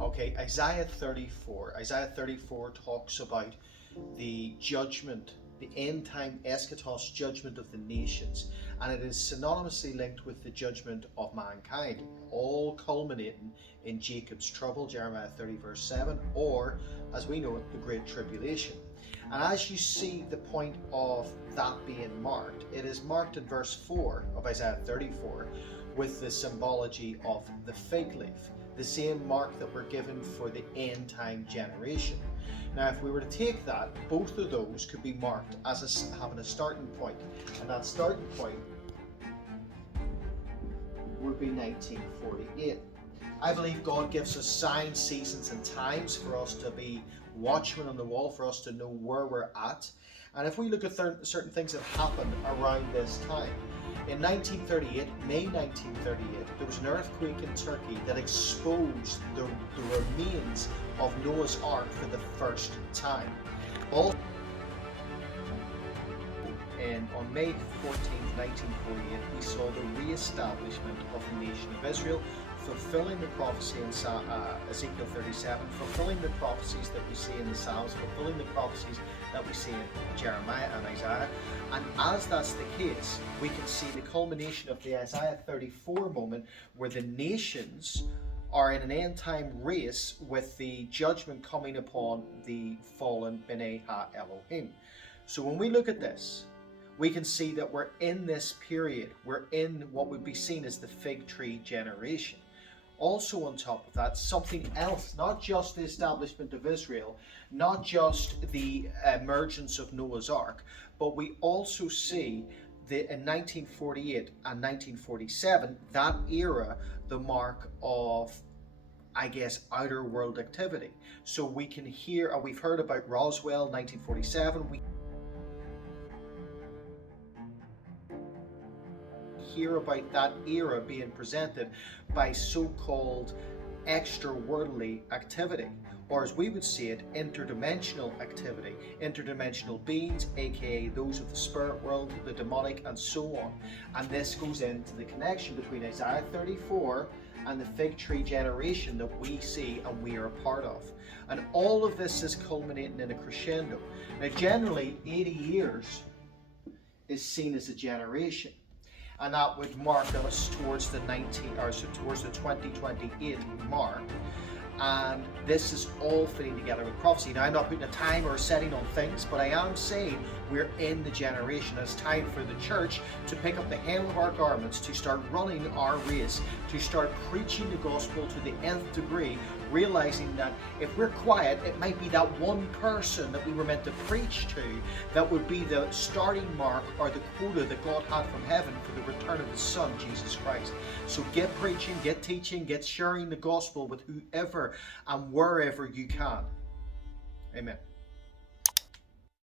Okay, Isaiah 34. Isaiah 34 talks about the judgment, the end time eschatos judgment of the nations, and it is synonymously linked with the judgment of mankind, all culminating in Jacob's trouble, Jeremiah 30, verse 7, or as we know it, the Great Tribulation. And as you see the point of that being marked, it is marked in verse 4 of Isaiah 34 with the symbology of the fig leaf, the same mark that we're given for the end time generation. Now, if we were to take that, both of those could be marked as having a starting point, and that starting point would be 1948. I believe God gives us signs, seasons, and times for us to be watchmen on the wall, for us to know where we're at. And if we look at certain things that happened around this time, in 1938, May 1938, there was an earthquake in Turkey that exposed the remains of Noah's Ark for the first time. And on May 14th, 1948, we saw the re-establishment of the nation of Israel, fulfilling the prophecy in Ezekiel 37, fulfilling the prophecies that we see in the Psalms, fulfilling the prophecies that we see in Jeremiah and Isaiah. And as that's the case, we can see the culmination of the Isaiah 34 moment where the nations are in an end-time race with the judgment coming upon the fallen B'nai Ha-Elohim. So when we look at this, we can see that we're in this period, we're in what would be seen as the fig tree generation. Also on top of that, something else, not just the establishment of Israel, not just the emergence of Noah's Ark, but we also see in 1948 and 1947, that era, the mark of, I guess, outer world activity. So we can hear, we've heard about Roswell, 1947, we hear about that era being presented by so-called extra-worldly activity, or as we would see it, interdimensional activity, interdimensional beings, aka those of the spirit world, the demonic, and so on. And this goes into the connection between Isaiah 34 and the fig tree generation that we see and we are a part of. And all of this is culminating in a crescendo. Now generally 80 years is seen as a generation, and that would mark us towards the 2028 mark. And this is all fitting together with prophecy. Now, I'm not putting a time or a setting on things, but I am saying we're in the generation. It's time for the church to pick up the hem of our garments, to start running our race, to start preaching the gospel to the nth degree, realizing that if we're quiet, it might be that one person that we were meant to preach to that would be the starting mark or the quota that God had from heaven for the return of His Son, Jesus Christ. So get preaching, get teaching, get sharing the gospel with whoever and wherever you can. Amen.